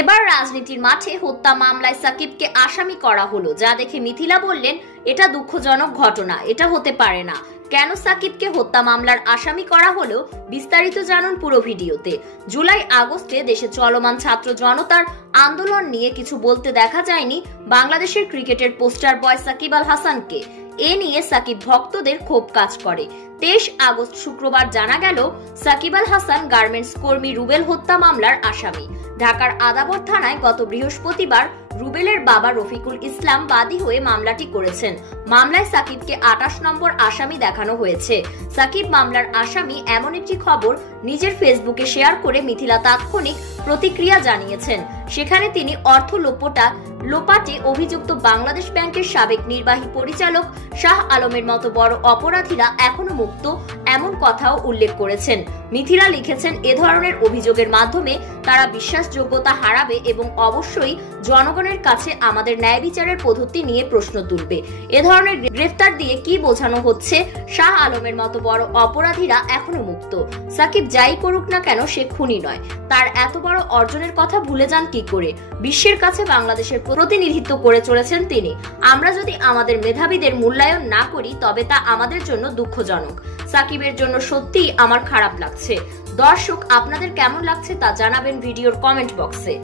এবার রাজনীতির মাঠে হত্যা মামলায় সাকিবকে আসামি করা হলো, যা দেখে মিথিলা বললেন, এটা দুঃখজনক ঘটনা, এটা হতে পারে না। কেন সাকিবকে হত্যা মামলার আসামি করা হলো, বিস্তারিত জানুন পুরো ভিডিওতে। জুলাই আগস্টে দেশে চলমান ছাত্র জনতার আন্দোলন নিয়ে কিছু বলতে দেখা যায়নি বাংলাদেশের ক্রিকেটের পোস্টার বয় সাকিব আল হাসানকে। এ নিয়ে সাকিব ভক্তদের ক্ষোভ কাজ করে। 23 আগস্ট শুক্রবার জানা গেল সাকিব আল হাসান গার্মেন্টস কর্মী রুবেল হত্যা মামলার আসামি। ঢাকার আদাবর থানায় গত বৃহস্পতিবার রুবেলের বাবা রফিকুল ইসলাম বাদী হয়ে মামলাটি করেছেন। মামলায় সাকিবকে 28 নম্বর আসামি দেখানো হয়েছে। সাকিব মামলার আসামি এমন একটি খবর নিজের ফেসবুকে শেয়ার করে মিথিলা তাৎক্ষণিক প্রতিক্রিয়া জানিয়েছেন। সেখানে তিনি অর্থ লোপাটে অভিযুক্ত বাংলাদেশ ব্যাংকের সাবেক নির্বাহী পরিচালক শাহ আলমের মতো বড় অপরাধীরা এখনো মুক্ত, এমন কথাও উল্লেখ করেছেন। মিথিলা লিখেছেন, এ ধরনের অভিযোগের মাধ্যমে তারা বিশ্বাসযোগ্যতা হারাবে এবং অবশ্যই জনগণের কাছে আমাদের ন্যায় বিচারের পদ্ধতি নিয়ে প্রশ্ন তুলবে। এ ধরনের গ্রেফতার দিয়ে কি বোঝানো হচ্ছে? শাহ আলমের মতো বড় অপরাধীরা এখনো মুক্ত। সাকিব যাই করুক না কেন, সে খুনি নয়। তার এত বড় অর্জনের কথা ভুলে যান কি করে? বিশ্বের কাছে বাংলাদেশের প্রতিনিধিত্ব করে চলেছেন তিনি। আমরা যদি আমাদের মেধাবীদের মূল্যায়ন না করি, তবে তা আমাদের জন্য দুঃখজনক। সাকিবের জন্য সত্যিই আমার খারাপ লাগছে। দর্শক, আপনাদের কেমন লাগছে তা জানাবেন ভিডিওর কমেন্ট বক্সে।